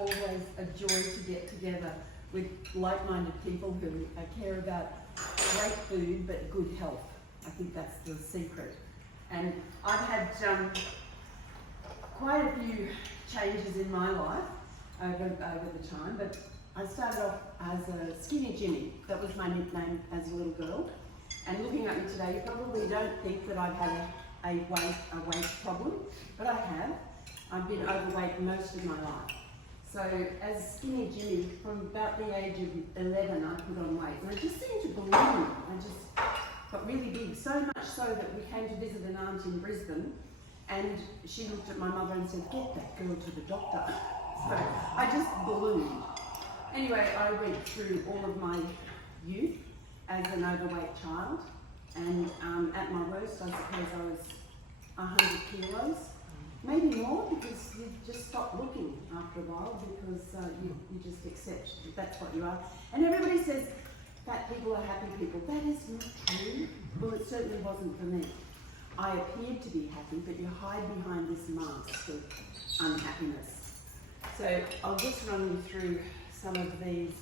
always a joy to get together with like-minded people who care about great food but good health. I think that's the secret. And I've had quite a few changes in my life over the time, but I started off as a skinny Jimmy. That was my nickname as a little girl. And looking at me today, you probably don't think that I've had a weight problem, but I have. I've been overweight most of my life. So as skinny Jimmy, from about the age of 11, I put on weight. And I just seemed to balloon. I just got really big, so much so that we came to visit an aunt in Brisbane, and she looked at my mother and said, "Get that girl to the doctor." So I just ballooned. Anyway, I went through all of my youth as an overweight child, and at my worst, I suppose I was 100 kilos. Maybe more, because you just stop looking after a while, because you just accept that that's what you are. And everybody says fat people are happy people. That is not true. Well, it certainly wasn't for me. I appeared to be happy, but you hide behind this mask of unhappiness. So I'll just run you through some of these.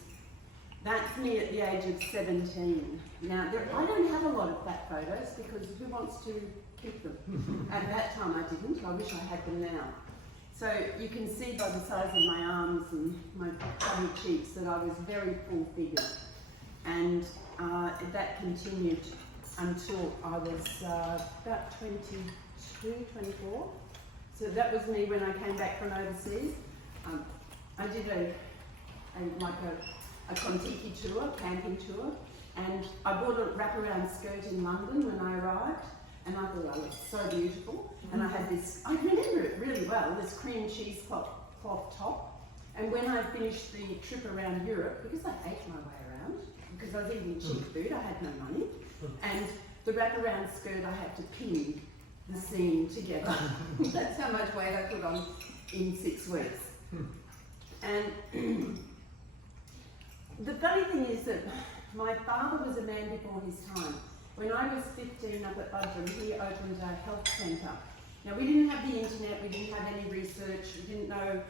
That's me at the age of 17. Now, I don't have a lot of fat photos, because who wants to keep them? At that time I didn't. I wish I had them now. So you can see by the size of my arms and my chubby cheeks that I was very full figured. And that continued until I was about 22, 24. So that was me when I came back from overseas. I did a Kontiki tour, camping tour, and I bought a wraparound skirt in London when I arrived, and I thought I looked so beautiful. And I had this, I remember it really well, this cream cheesecloth top. And when I finished the trip around Europe, because I ate my way around, because I was eating cheap food, I had no money, and the wraparound skirt, I had to pin the seam together. That's how much weight I put on in 6 weeks. And the funny thing is that my father was a man before his time. When I was 15 up at Budrum, he opened a health centre. Now, we didn't have the internet, we didn't have any research, we didn't know,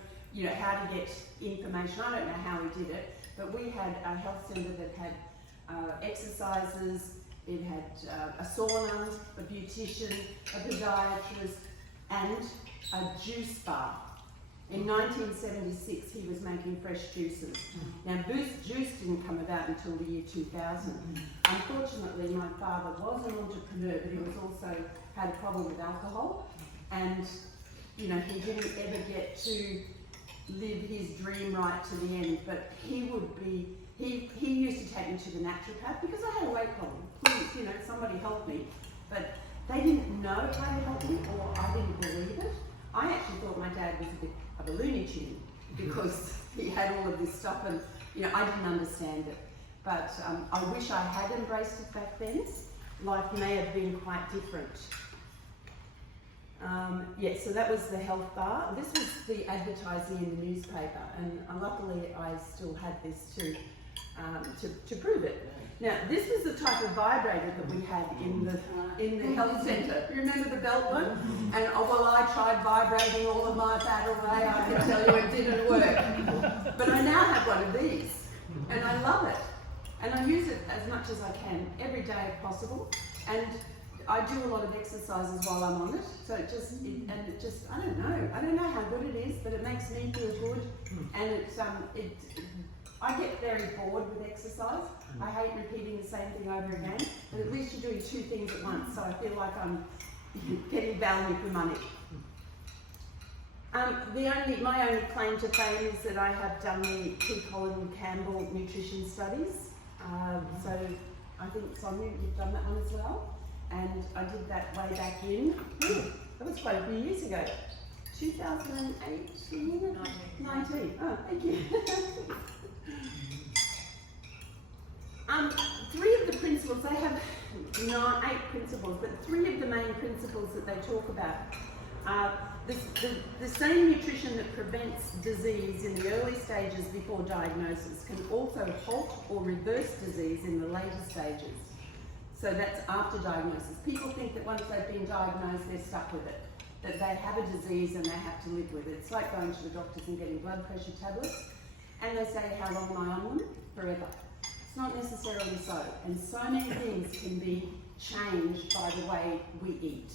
how to get information. I don't know how he did it, but we had a health centre that had exercises, it had a sauna, a beautician, a podiatrist, and a juice bar. In 1976, he was making fresh juices. Now, juice didn't come about until the year 2000. Unfortunately, my father was an entrepreneur, but he was also had a problem with alcohol, and he didn't ever get to live his dream right to the end. But he used to take me to the naturopath because I had a weight problem. Please, somebody help me. But they didn't know how to help me, or I didn't believe it. I actually thought my dad was a bit of a Looney Tune because he had all of this stuff, and I didn't understand it. But I wish I had embraced it back then. Life may have been quite different. So that was the health bar. This was the advertising in the newspaper, and luckily I still had this to prove it. Now, this was the type of vibrator that we had in the health centre. You remember the belt one? And I tried vibrating all of my fat away. I can tell you it didn't work. But I now have one of these, and I love it. And I use it as much as I can every day if possible. And I do a lot of exercises while I'm on it. So I don't know how good it is, but it makes me feel good. And I get very bored with exercise. I hate repeating the same thing over again, but at least you're doing 2 things at once, so I feel like I'm getting value for money. My only claim to fame is that I have done the T. Colin Campbell nutrition studies. So I think, Sonia, you've done that one as well. And I did that way back in, that was quite a few years ago. 2018? 19. Oh, thank you. 3 of the principles, they have 8 principles, but 3 of the main principles that they talk about are the same nutrition that prevents disease in the early stages before diagnosis can also halt or reverse disease in the later stages. So that's after diagnosis. People think that once they've been diagnosed, they're stuck with it. that they have a disease and they have to live with it. It's like going to the doctors and getting blood pressure tablets, and they say, how long am I on them? Forever. It's not necessarily so, and so many things can be changed by the way we eat.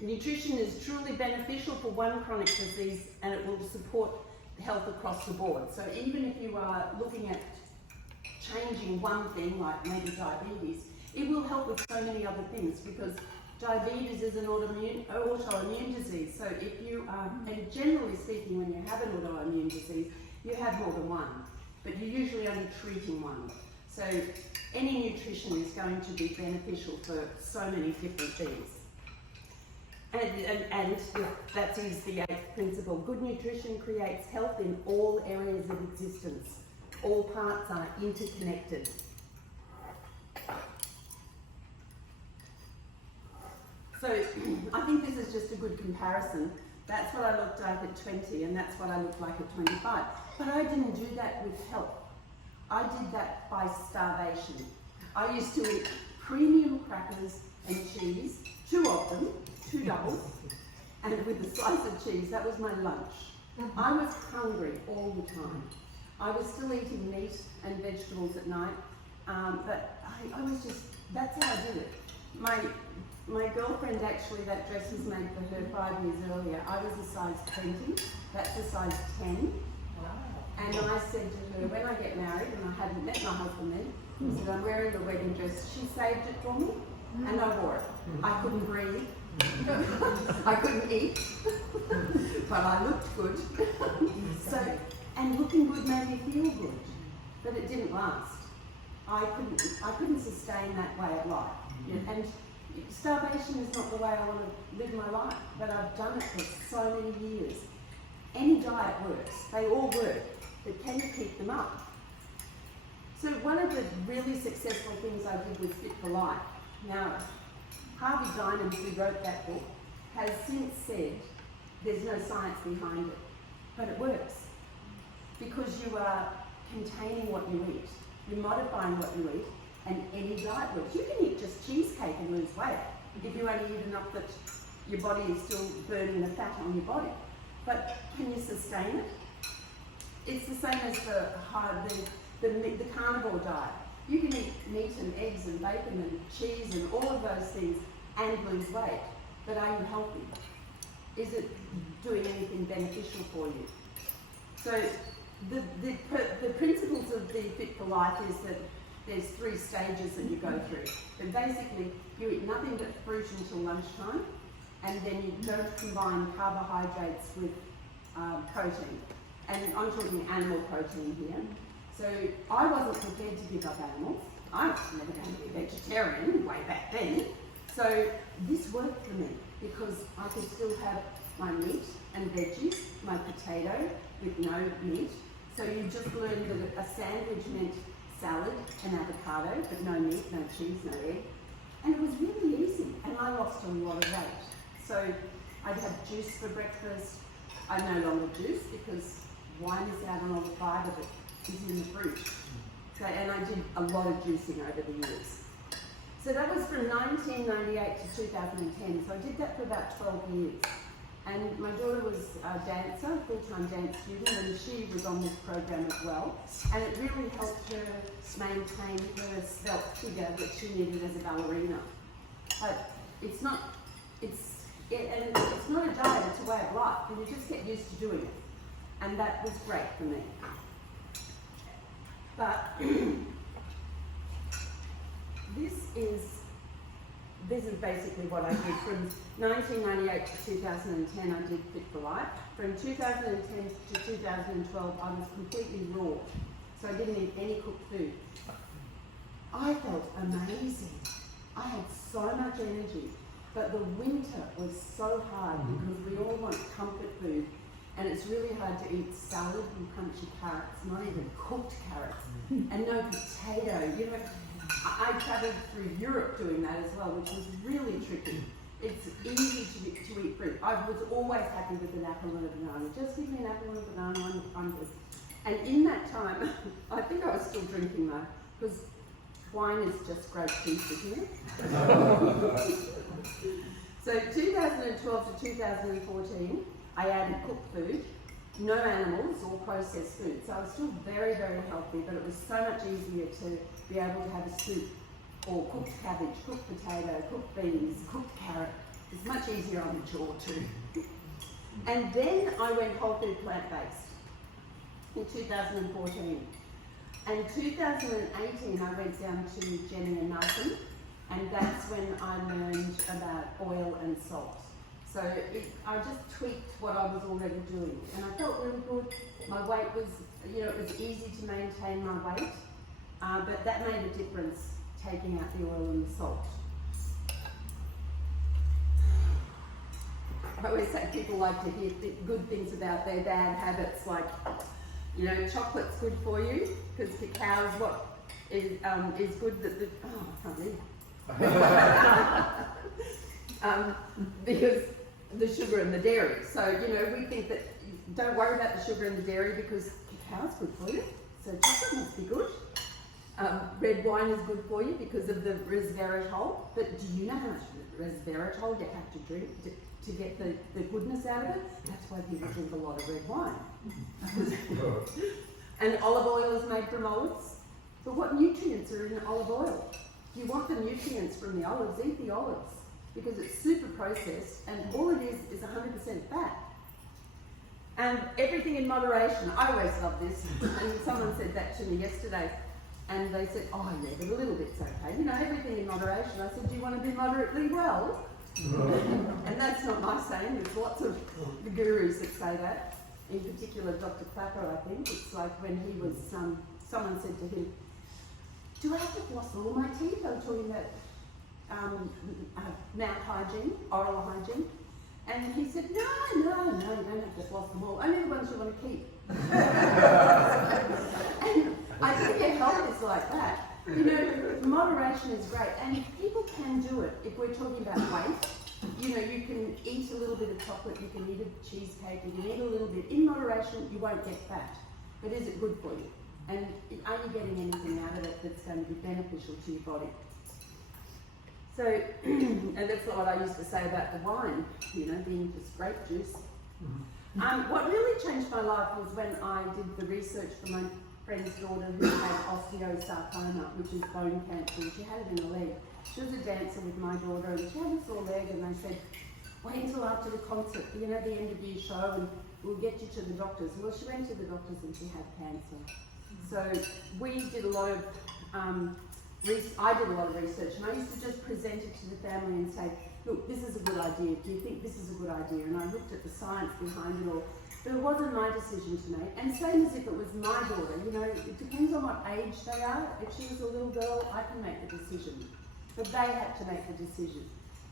Nutrition is truly beneficial for one chronic disease, and it will support health across the board. So even if you are looking at changing one thing, like maybe diabetes, it will help with so many other things, because diabetes is an autoimmune disease. So if you are, and generally speaking, when you have an autoimmune disease, you have more than one, but you're usually only treating one. So any nutrition is going to be beneficial for so many different things. And that is the 8th principle. Good nutrition creates health in all areas of existence. All parts are interconnected. So I think this is just a good comparison. That's what I looked like at 20, and that's what I looked like at 25. But I didn't do that with health. I did that by starvation. I used to eat premium crackers and cheese, 2 of them, 2 doubles, and with a slice of cheese. That was my lunch. I was hungry all the time. I was still eating meat and vegetables at night, but I was just, that's how I did it. My girlfriend, actually, that dress was made for her 5 years earlier. I was a size 20, that's a size 10. Wow. And I said to her, when I get married, and I hadn't met my husband then, I said, I'm wearing the wedding dress. She saved it for me, and I wore it. I couldn't breathe. I couldn't eat, but I looked good. So, and looking good made me feel good, but it didn't last. I couldn't sustain that way of life. And starvation is not the way I want to live my life, but I've done it for so many years. Any diet works, they all work, but can you keep them up? So one of the really successful things I did was Fit for Life. Now, Harvey Diamond, who wrote that book, has since said there's no science behind it, but it works. Because you are containing what you eat, you're modifying what you eat, and any diet works. You can eat just cheesecake and lose weight if you only eat enough that your body is still burning the fat on your body. But can you sustain it? It's the same as the carnivore diet. You can eat meat and eggs and bacon and cheese and all of those things and lose weight, but are you healthy? Is it doing anything beneficial for you? So the principles of the Fit for Life is that there's 3 stages that you go through. But basically, you eat nothing but fruit until lunchtime, and then you don't combine carbohydrates with protein. And I'm talking animal protein here. So I wasn't prepared to give up animals. I was never going to be vegetarian way back then. So this worked for me because I could still have my meat and veggies, my potato with no meat. So you just learned that a sandwich meant salad and avocado, but no meat, no cheese, no egg. And it was really easy, and I lost a lot of weight. So I'd have juice for breakfast. I no longer juice because wine is out on all the fibre that is in the fruit. So, and I did a lot of juicing over the years. So that was from 1998 to 2010. So I did that for about 12 years. And my daughter was a dancer, a full-time dance student, and she was on this program as well. And it really helped her maintain her svelte figure that she needed as a ballerina. But it's not a diet, it's a way of life, and you just get used to doing it. And that was great for me. But this is basically what I did from 1998 to 2010. I did Fit for Life. From 2010 to 2012, I was completely raw, so I didn't eat any cooked food. I felt amazing. I had so much energy, but the winter was so hard because we all want comfort food, and it's really hard to eat salad and crunchy carrots, not even cooked carrots, and no potato. You know, I travelled through Europe doing that as well, which was really tricky. It's easy to eat fruit. I was always happy with an apple and a banana. Just give me an apple and a banana, I'm good. And in that time, I think I was still drinking though, because wine is just great peace, isn't it? So 2012 to 2014, I added cooked food, no animals or processed food. So I was still very, very healthy, but it was so much easier to be able to have a soup or cooked cabbage, cooked potato, cooked beans, cooked carrot. It's much easier on the jaw too. And then I went whole food plant-based in 2014. And 2018 I went down to Jenny and Nathan, and that's when I learned about oil and salt. So I just tweaked what I was already doing, and I felt really good. My weight was, it was easy to maintain my weight, but that made a difference, taking out the oil and the salt. I always say people like to hear good things about their bad habits, like, chocolate's good for you, because cacao is what is good that I can't read. Because the sugar and the dairy. So, we think that don't worry about the sugar and the dairy because cacao's good for you. So chocolate must be good. Red wine is good for you because of the resveratrol. But do you know how much resveratrol you have to drink to get the goodness out of it? That's why people drink a lot of red wine. And olive oil is made from olives. But what nutrients are in olive oil? If you want the nutrients from the olives, eat the olives, because it's super processed and all it is 100% fat. And everything in moderation. I always love this. And someone said that to me yesterday. And they said, oh yeah, but a little bit's okay. Everything in moderation. I said, do you want to be moderately well? And that's not my saying. There's lots of the gurus that say that. In particular, Dr. Clapper, I think. It's like when he was, someone said to him, do I have to floss all my teeth? I'm talking about mouth hygiene, oral hygiene. And he said, no, you don't have to floss them all. Only the ones you want to keep. And I think your health is like that. Moderation is great. And people can do it. If we're talking about weight, you can eat a little bit of chocolate, you can eat a cheesecake, you can eat a little bit. In moderation, you won't get fat. But is it good for you? And are you getting anything out of it that's going to be beneficial to your body? So, and that's what I used to say about the wine, being just grape juice. What really changed my life was when I did the research for my friend's daughter who had osteosarcoma, which is bone cancer. She had it in her leg. She was a dancer with my daughter, and she had a sore leg, and they said, wait until after the concert, the end of your show, and we'll get you to the doctors. Well, she went to the doctors and she had cancer. So we did a lot of, I did a lot of research, and I used to just present it to the family and say, look, this is a good idea. Do you think this is a good idea? And I looked at the science behind it all. But it wasn't my decision to make. And same as if it was my daughter, it depends on what age they are. If she was a little girl, I can make the decision. But they had to make the decision.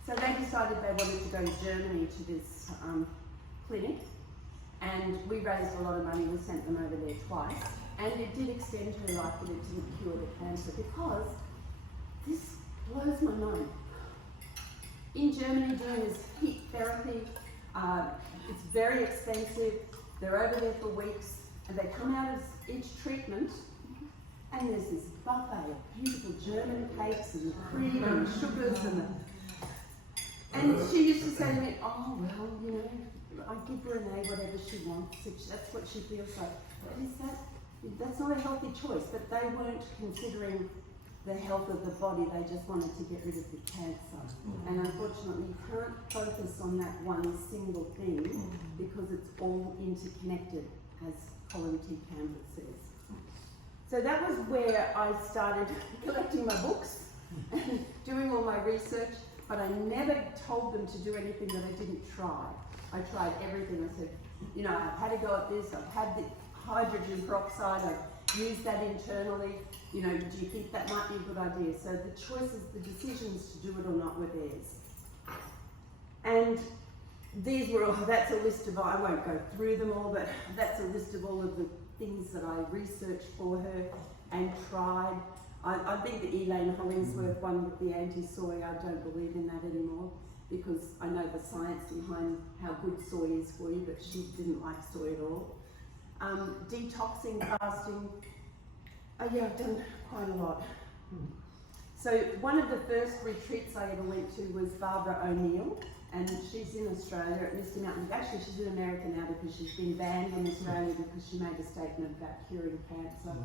So they decided they wanted to go to Germany to this clinic. And we raised a lot of money. We sent them over there twice. And it did extend her life, but it didn't cure the cancer, because this blows my mind. In Germany, doing this heat therapy, it's very expensive. They're over there for weeks, and they come out of each treatment, and there's this buffet of beautiful German cakes and the cream and the sugars and she used to say to me, oh well, I give Renee whatever she wants. That's what she feels like. But that's not a healthy choice. But they weren't considering the health of the body, they just wanted to get rid of the cancer. And unfortunately, you can't focus on that one single thing because it's all interconnected, as Colin T. Campbell says. So that was where I started collecting my books and doing all my research, but I never told them to do anything that I didn't try. I tried everything. I said, I've had a go at this, I've had the hydrogen peroxide, I've used that internally. Do you think that might be a good idea? So the choices, the decisions to do it or not were theirs. And these were all, that's a list of, I won't go through them all, but that's a list of all of the things that I researched for her and tried. I think the Elaine Hollingsworth one with the anti-soy, I don't believe in that anymore, because I know the science behind how good soy is for you, but she didn't like soy at all. Detoxing, fasting. Yeah, I've done quite a lot. So one of the first retreats I ever went to was Barbara O'Neill, and she's in Australia at Misty Mountain. Actually, she's in America now because she's been banned in Australia because she made a statement about curing cancer,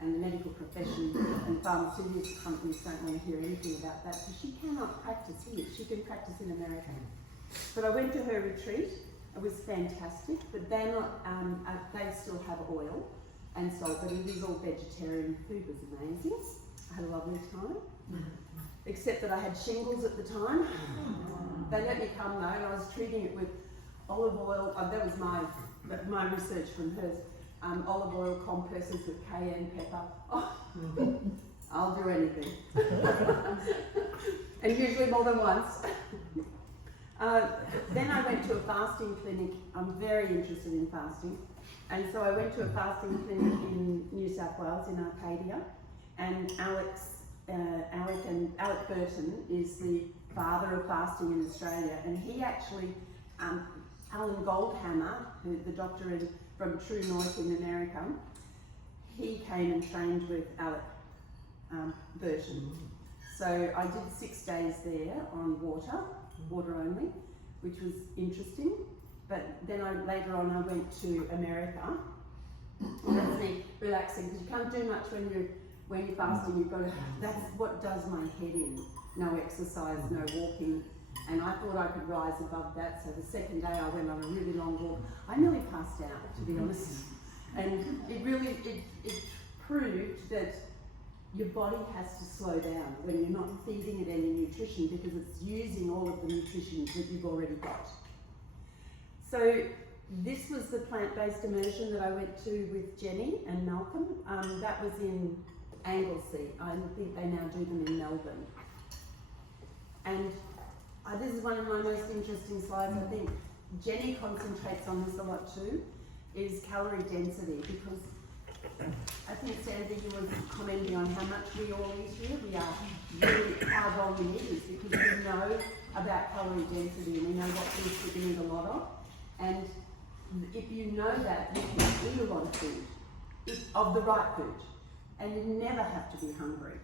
and the medical profession and pharmaceutical companies don't want to hear anything about that, so she cannot practice here. She can practice in America. But I went to her retreat. It was fantastic, but they're not, they still have oil and salt, but it is all vegetarian. Food was amazing. I had a lovely time, except that I had shingles at the time. They let me come though, and I was treating it with olive oil. That was my research from hers. Olive oil compresses with cayenne pepper. Oh, I'll do anything. And usually more than once. Then I went to a fasting clinic. I'm very interested in fasting. And so I went to a fasting clinic in New South Wales, in Arcadia. And Alec Burton is the father of fasting in Australia. And he actually, Alan Goldhammer, the doctor from True North in America, he came and trained with Alec Burton. So I did 6 days there on water only, which was interesting. But then later on I went to America. That's me relaxing, because you can't do much when you're fasting. You've got to, that's what does my head in. No exercise, no walking. And I thought I could rise above that. So the second day I went on a really long walk. I nearly passed out, to be honest. And it really, it proved that your body has to slow down when you're not feeding it any nutrition, because it's using all of the nutrition that you've already got. So this was the plant-based immersion that I went to with Jenny and Malcolm. That was in Anglesey. I think they now do them in Melbourne. And this is one of my most interesting slides. I think Jenny concentrates on this a lot too, is calorie density, because I think, Sandy, you were commenting on how much we all eat here. We are really our volume eaters, because we know about calorie density and we know what foods we can eat a lot of. And if you know that, you can eat a lot of food, of the right food, and you never have to be hungry.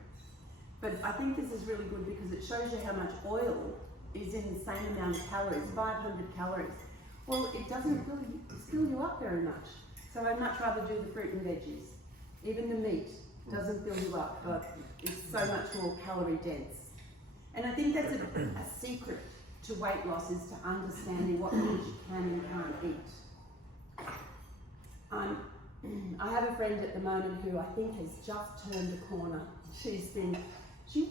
But I think this is really good because it shows you how much oil is in the same amount of calories, 500 calories. Well, it doesn't really fill you up very much. So I'd much rather do the fruit and veggies. Even the meat doesn't fill you up, but it's so much more calorie dense. And I think that's a secret to weight loss, is to understanding what foods you can and can't eat. I have a friend at the moment who I think has just turned a corner. She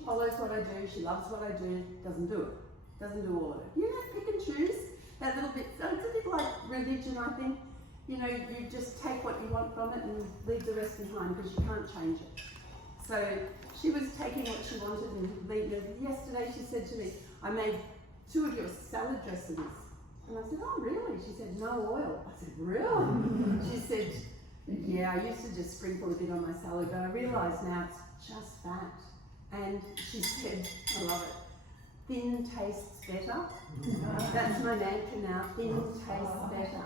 follows what I do, she loves what I do, doesn't do it. Doesn't do all of it. You know, pick and choose that little bit. So it's a bit like religion, I think. You know, you just take what you want from it and leave the rest behind, because you can't change it. So she was taking what she wanted and leaving it. Yesterday she said to me, I made 2 of your salad dressings. And I said, oh really? She said, no oil. I said, really? She said, yeah, I used to just sprinkle a bit on my salad, but I realise now it's just fat. And she said, I love it, thin tastes better. That's my mantra now, thin tastes better.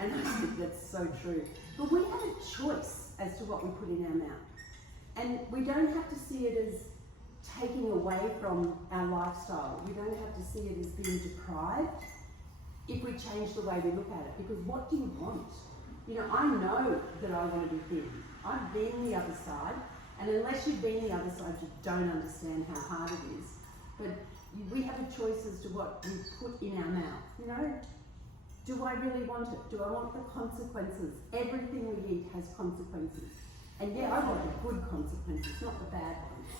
And I think that's so true. But we have a choice as to what we put in our mouth. And we don't have to see it as taking away from our lifestyle. We don't have to see it as being deprived if we change the way we look at it. Because what do you want? You know, I know that I want to be thin. I've been the other side. And unless you've been the other side, you don't understand how hard it is. But we have a choice as to what we put in our mouth. You know, do I really want it? Do I want the consequences? Everything we eat has consequences. And yeah, I want the good consequences, not the bad ones.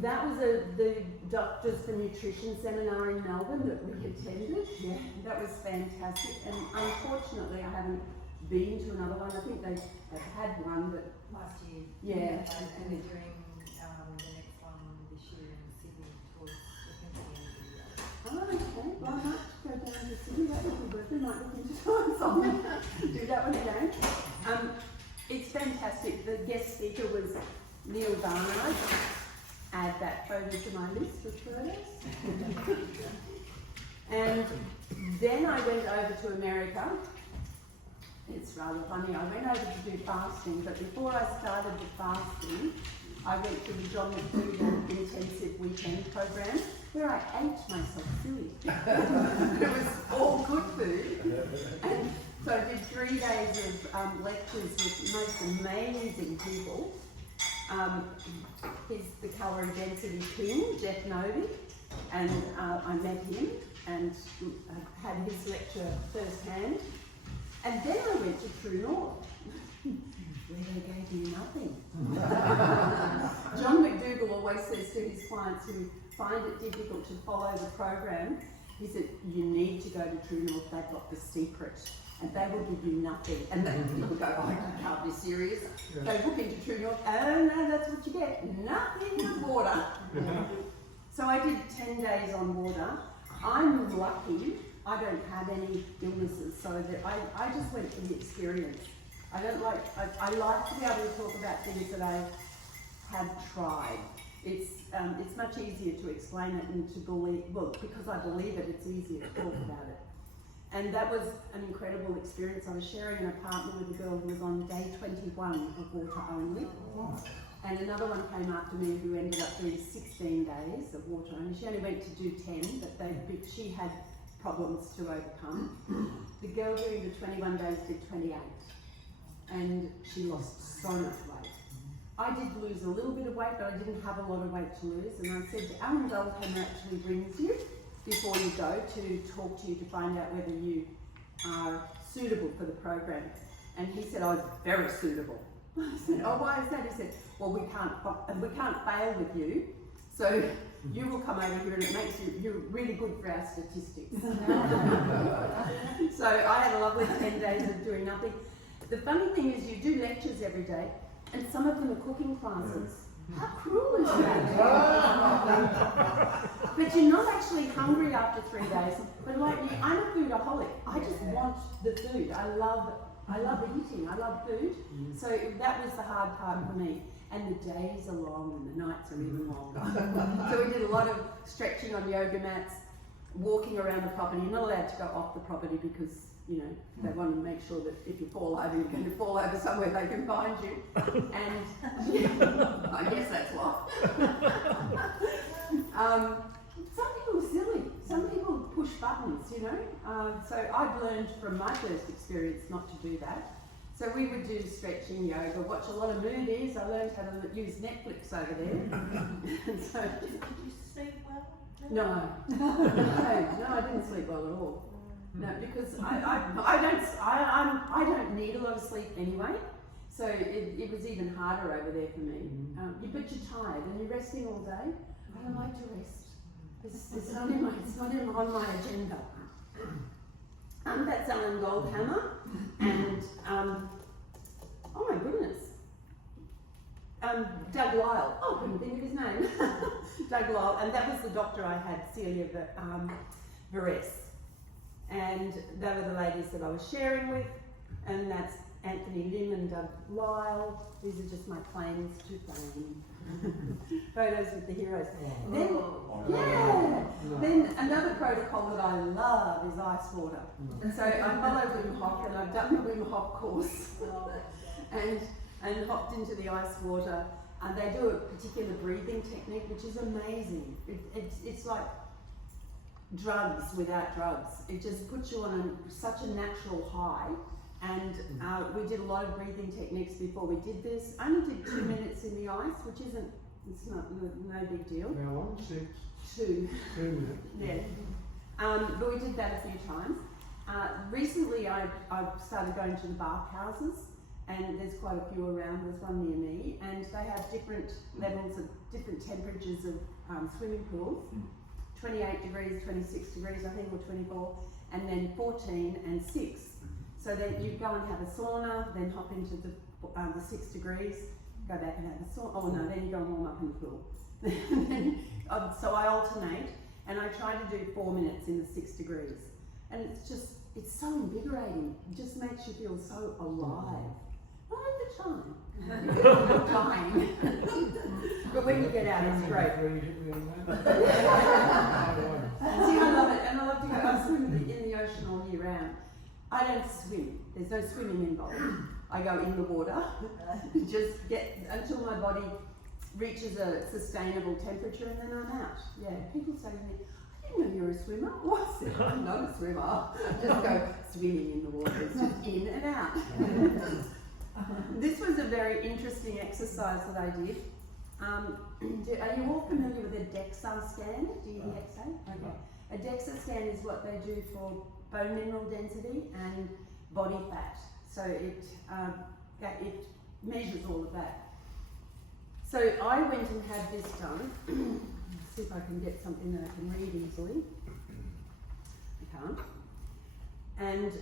That was the Doctors for Nutrition seminar in Melbourne that we attended. Yeah, that was fantastic. And unfortunately, I haven't been to another one. I think they've had one, but last year. Yeah. And they're doing the next one this year in Sydney towards the end of the year. Oh, okay. Well, I might go down to Sydney. That would be worth it. Might look into time something. Do that one again. It's fantastic. The guest speaker was Neil Barnard. Add that photo to my list of photos. And then I went over to America. It's rather funny. I went over to do fasting, but before I started the fasting, I went to the John McDougall intensive weekend program where I ate myself silly. It was all good food. And so I did 3 days of lectures with the most amazing people. He's the calorie density king, Jeff Novi, and I met him and had his lecture firsthand. And then I went to True North, where they gave me nothing. John McDougall always says to his clients who find it difficult to follow the program, he said, you need to go to True North, they've got the secret. And they will give you nothing. And then people go, oh, you can't be serious. Yeah. They look into True North, oh no, that's what you get. Nothing but water. So I did 10 days on water. I'm lucky, I don't have any illnesses, so that I just went for the experience. I like to be able to talk about things that I have tried. It's much easier to explain it and to believe, well, because I believe it, it's easier to talk about it. And that was an incredible experience. I was sharing an apartment with a girl who was on day 21 of water only. And another one came after me who ended up doing 16 days of water only. She only went to do 10, but she had problems to overcome. The girl doing the 21 days did 28. And she lost so much weight. I did lose a little bit of weight, but I didn't have a lot of weight to lose. And I said, Alan Goldhammer actually brings you before you go to talk to you to find out whether you are suitable for the program. And he said, I was very suitable. I said, oh, why is that? He said, well, we can't fail with you. So you will come over here and it makes you're really good for our statistics. So I had a lovely 10 days of doing nothing. The funny thing is you do lectures every day and some of them are cooking classes. How cruel is that? But you're not actually hungry after 3 days. But like I'm a foodaholic. I just want the food. I love eating. I love food. So that was the hard part for me. And the days are long and the nights are even longer. So we did a lot of stretching on yoga mats, walking around the property. You're not allowed to go off the property because, you know, they want to make sure that if you fall over, you're going to fall over somewhere they can find you. And yeah, I guess that's what. Some people are silly. Some people push buttons, you know. So I've learned from my first experience not to do that. So we would do stretching, yoga, watch a lot of movies. I learned how to use Netflix over there. So, did you sleep well? No, I didn't sleep well at all. No, because I don't need a lot of sleep anyway. So it was even harder over there for me. But you're tired and you're resting all day. I don't like to rest. It's not on my agenda. That's Alan Goldhammer, and oh my goodness, Doug Lyle. Oh, I couldn't think of his name. Doug Lyle, and that was the doctor I had, Celia Veres, and they were the ladies that I was sharing with, and that's Anthony Lim and Doug Lyle. These are just my claims to fame. Photos with the heroes. Then another protocol that I love is ice water. And so I follow Wim Hof, and I've done the Wim Hof course and hopped into the ice water. And they do a particular breathing technique which is amazing. It's like drugs without drugs. It just puts you on such a natural high. And we did a lot of breathing techniques before we did this. I only did 2 minutes in the ice, which it's not no big deal. How long? 6? 2. 2 minutes. Yeah. But we did that a few times. Recently I've started going to the bathhouses, and there's quite a few around. There's one near me, and they have different levels of different temperatures of swimming pools. 28 degrees, 26 degrees, I think, or 24, and then 14 and 6. So then you go and have a sauna, then hop into the 6 degrees, go back and have a sauna. Oh no, then you go and warm up in the pool. So I alternate, and I try to do 4 minutes in the 6 degrees. And it's so invigorating. It just makes you feel so alive. Not at the time. I'm dying. But when you get out, it's great. See, I love it, and I love to go. I swim in the ocean all year round. I don't swim. There's no swimming involved. I go in the water, just get until my body reaches a sustainable temperature, and then I'm out. Yeah, people say to me, I didn't know you were a swimmer. Oh, I said, I'm not a swimmer. I just go swimming in the water. It's just in and out. This was a very interesting exercise that I did. Are you all familiar with a DEXA scan? DEXA? Okay. A DEXA scan is what they do for bone mineral density and body fat. So it measures all of that. So I went and had this done. Let's see if I can get something that I can read easily. I can't. And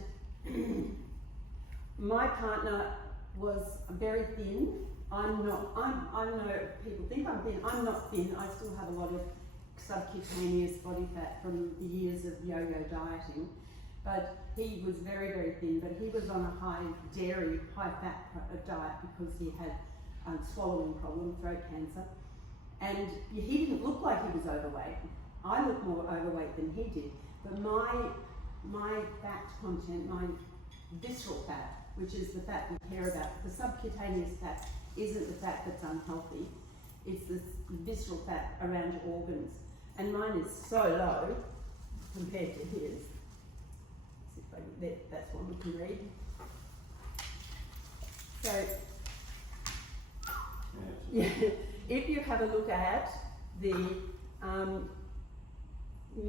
my partner was very thin. I'm not. I know people think I'm thin. I'm not thin. I still have a lot of subcutaneous body fat from the years of yo-yo dieting. But he was very, very thin. But he was on a high dairy, high fat diet because he had a swallowing problem, throat cancer. And he didn't look like he was overweight. I looked more overweight than he did. But my fat content, my visceral fat, which is the fat we care about, the subcutaneous fat isn't the fat that's unhealthy. It's the visceral fat around your organs. And mine is so low compared to his. That's one we can read. So, yeah, if you have a look at the,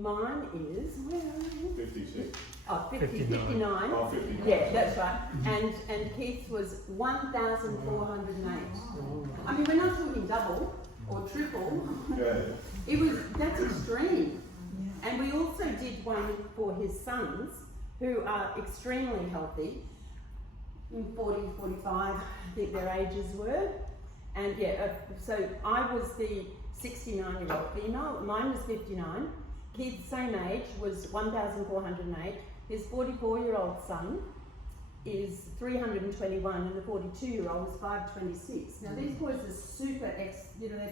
mine is, where are you? 56. Oh, 59. Oh, 59. Yeah, that's right. And Keith's was 1,408. I mean, we're not talking double or triple. Yeah. That's extreme. And we also did one for his sons, who are extremely healthy, 40, 45, I think their ages were. And yeah, so I was the 69-year-old female, mine was 59. Keith's same age was 1,408. His 44-year-old son is 321, and the 42-year-old was 526. Now these boys are super they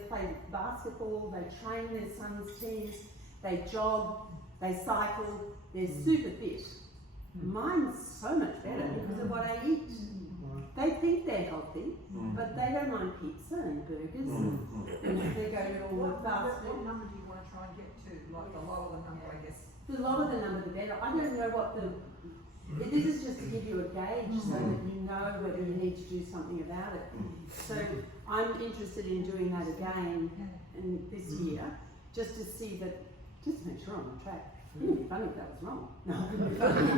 play basketball, they train their sons' teams, they jog, they cycle, they're super fit. Mine's so much better because of what I eat. They think they're healthy, but they don't mind pizza and burgers. And if they go to all the fast food. What number do you want to try and get to? Like the lower the number, I guess. The lower the number, the better. I don't know what this is just to give you a gauge so that you know whether you need to do something about it. So I'm interested in doing that again this year, just to see that, just to make sure I'm on track. It would be funny if that was wrong. No, it wouldn't be funny.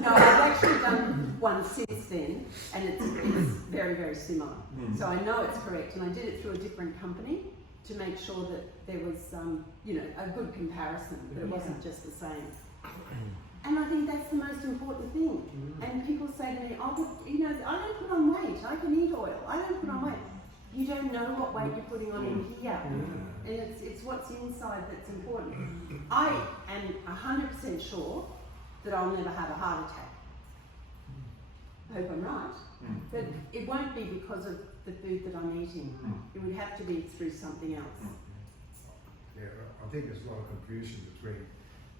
No, I've actually done one since then, and it's very, very similar. So I know it's correct, and I did it through a different company to make sure that there was, a good comparison, that it wasn't just the same. And I think that's the most important thing. And people say to me, oh, but, I don't put on weight. I can eat oil. I don't put on weight. You don't know what weight you're putting on in here. And it's what's inside that's important. I am 100% sure that I'll never have a heart attack. I hope I'm right. But it won't be because of the food that I'm eating. It would have to be through something else. Yeah, I think there's a lot of confusion between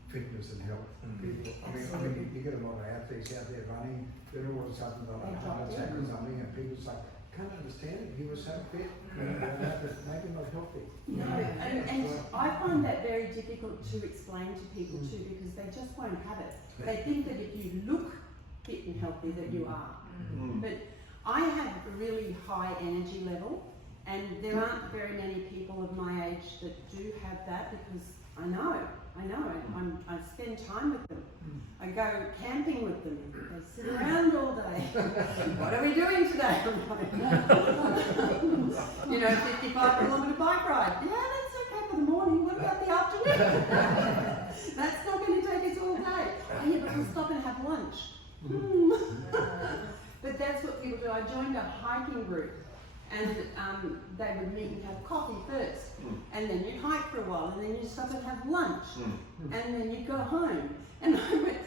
fitness and health. People, I mean, you get a lot of athletes out there running, then all of a sudden they'll have a heart attack or something, and people say, can't understand it, he was so fit, maybe not healthy. No, and I find that very difficult to explain to people too, because they just won't have it. They think that if you look fit and healthy that you are. But I have a really high energy level, and there aren't very many people of my age that do have that, because I know, I spend time with them. I go camping with them. They sit around all day. What are we doing today? 55-kilometre bike ride. Yeah, that's okay for the morning. What about the afternoon? That's not going to take us all day. Oh, yeah, but we'll stop and have lunch. But that's what people do. I joined a hiking group, and they would meet and have coffee first, and then you'd hike for a while, and then you'd stop and have lunch, and then you'd go home. And I went,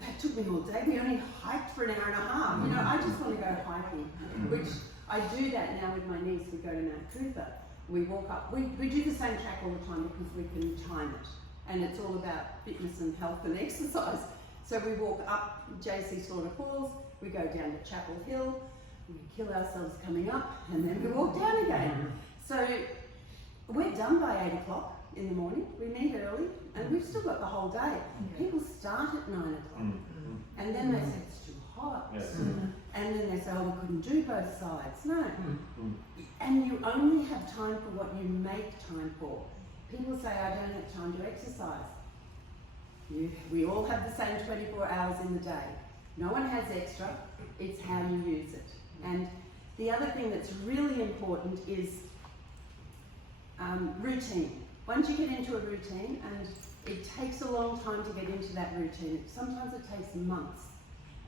that took me all day. We only hiked for an hour and a half. I just want to go hiking, which I do that now with my niece. We go to Mount Cootha. We walk up. We do the same track all the time because we can time it, and it's all about fitness and health and exercise. So we walk up JC Slaughter Falls. We go down to Chapel Hill. We kill ourselves coming up, and then we walk down again. So we're done by 8 o'clock in the morning. We meet early, and we've still got the whole day. People start at 9 o'clock, and then they say it's too hot, and then they say, oh, we couldn't do both sides. No, and you only have time for what you make time for. People say, I don't have time to exercise. We all have the same 24 hours in the day. No one has extra, it's how you use it. And the other thing that's really important is routine. Once you get into a routine, and it takes a long time to get into that routine, sometimes it takes months.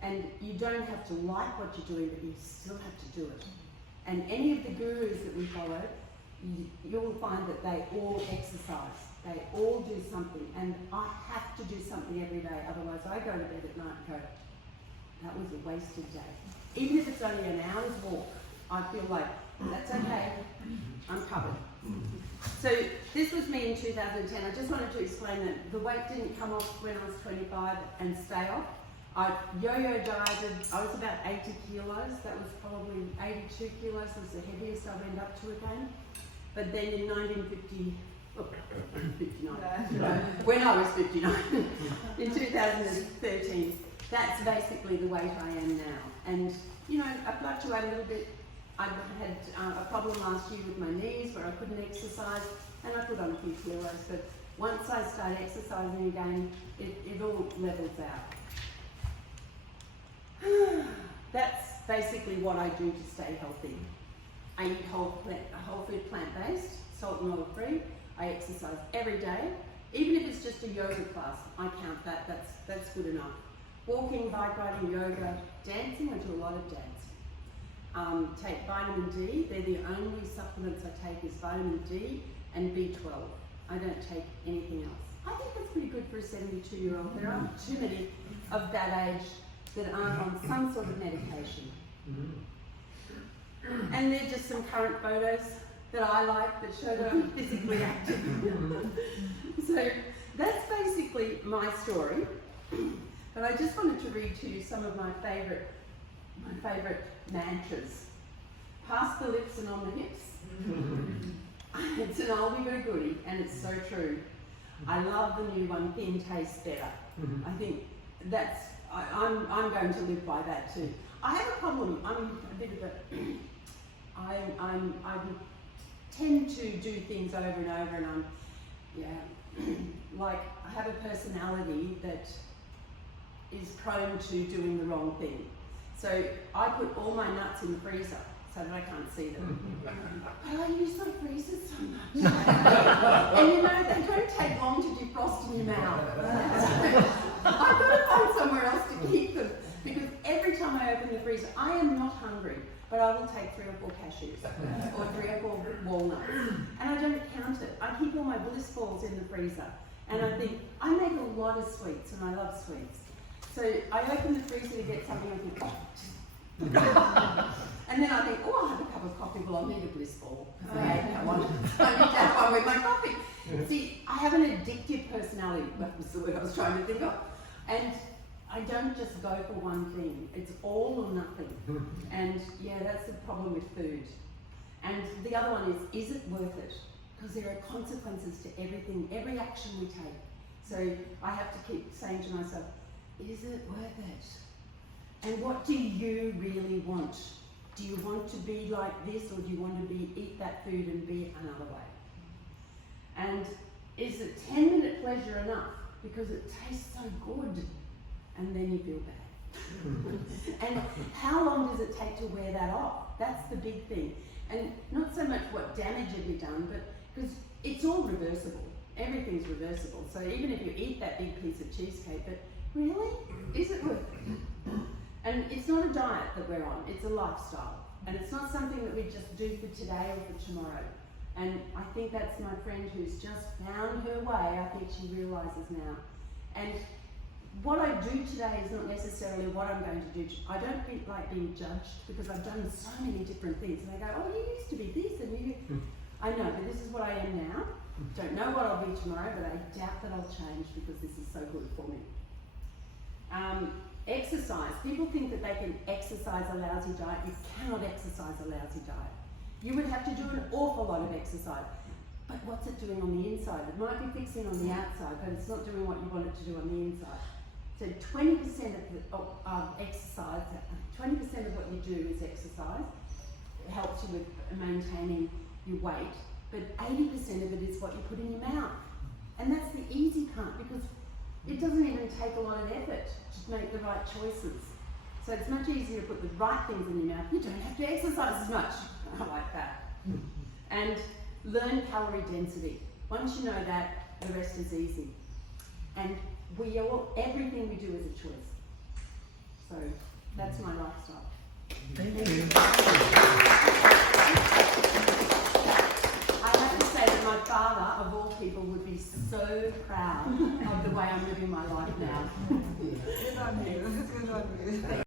And you don't have to like what you're doing, but you still have to do it. And any of the gurus that we follow, you'll find that they all exercise. They all do something. And I have to do something every day, otherwise I go to bed at night and go, that was a wasted day. Even if it's only an hour's walk, I feel like, that's okay, I'm covered. So this was me in 2010. I just wanted to explain that the weight didn't come off when I was 25 and stay off. I yo-yo dieted. I was about 80 kilos. That was probably 82 kilos was the heaviest I went up to again. But then in 1950, 59, when I was 59, in 2013, that's basically the weight I am now. And you know, I fluctuate a little bit. I had a problem last year with my knees where I couldn't exercise, and I put on a few kilos. But once I start exercising again, it all levels out. That's basically what I do to stay healthy. I eat whole food, plant-based, salt and oil free. I exercise every day. Even if it's just a yoga class, I count that. That's good enough. Walking, bike riding, yoga, dancing. I do a lot of dancing. Take vitamin D. They're the only supplements I take is vitamin D and B12. I don't take anything else. I think that's pretty good for a 72-year-old. There aren't too many of that age that aren't on some sort of medication. And they're just some current photos that I like that show that I'm physically active. So that's basically my story. But I just wanted to read to you some of my favourite mantras. Past the lips and on the hips. It's an oldie but a goodie, and it's so true. I love the new one, thin tastes better. I think that's, I'm going to live by that too. I have a problem. I'm a bit of a, I tend to do things over and over, and like I have a personality that is prone to doing the wrong thing. So I put all my nuts in the freezer so that I can't see them. But I use my freezers so much. And you know, they don't take long to defrost in your mouth. I've got to find somewhere else to keep them, because every time I open the freezer, I am not hungry, but I will take 3 or 4 cashews or 3 or 4 walnuts. And I don't count it. I keep all my bliss balls in the freezer. And I think, I make a lot of sweets, and I love sweets. So I open the freezer to get something, I think, and then I think, oh, I'll have a cup of coffee. Well, I'll need a bliss ball, because I ate that one. I need to have one with my coffee. See, I have an addictive personality, that was the word I was trying to think of. And I don't just go for one thing. It's all or nothing. And yeah, that's the problem with food. And the other one is it worth it? Because there are consequences to everything, every action we take. So I have to keep saying to myself, is it worth it? And what do you really want? Do you want to be like this, or do you want to eat that food and be another way? And is it 10-minute pleasure enough? Because it tastes so good, and then you feel bad. And how long does it take to wear that off? That's the big thing. And not so much what damage have you done, but because it's all reversible. Everything's reversible. So even if you eat that big piece of cheesecake, but really, is it worth it? And it's not a diet that we're on, it's a lifestyle. And it's not something that we just do for today or for tomorrow. And I think that's my friend who's just found her way. I think she realises now. And what I do today is not necessarily what I'm going to do. I don't feel like being judged, because I've done so many different things. And they go, oh, you used to be this, and you... I know, but this is what I am now. Don't know what I'll be tomorrow, but I doubt that I'll change, because this is so good for me. Exercise. People think that they can exercise a lousy diet. You cannot exercise a lousy diet. You would have to do an awful lot of exercise. But what's it doing on the inside? It might be fixing on the outside, but it's not doing what you want it to do on the inside. So 20% of exercise, 20% of what you do is exercise. It helps you with maintaining your weight, but 80% of it is what you put in your mouth. And that's the easy part, because it doesn't even take a lot of effort to make the right choices. So it's much easier to put the right things in your mouth. You don't have to exercise as much. I like that. And learn calorie density. Once you know that, the rest is easy. And everything we do is a choice. So that's my lifestyle. Thank you. I have to say that my father, of all people, would be so proud of the way I'm living my life now.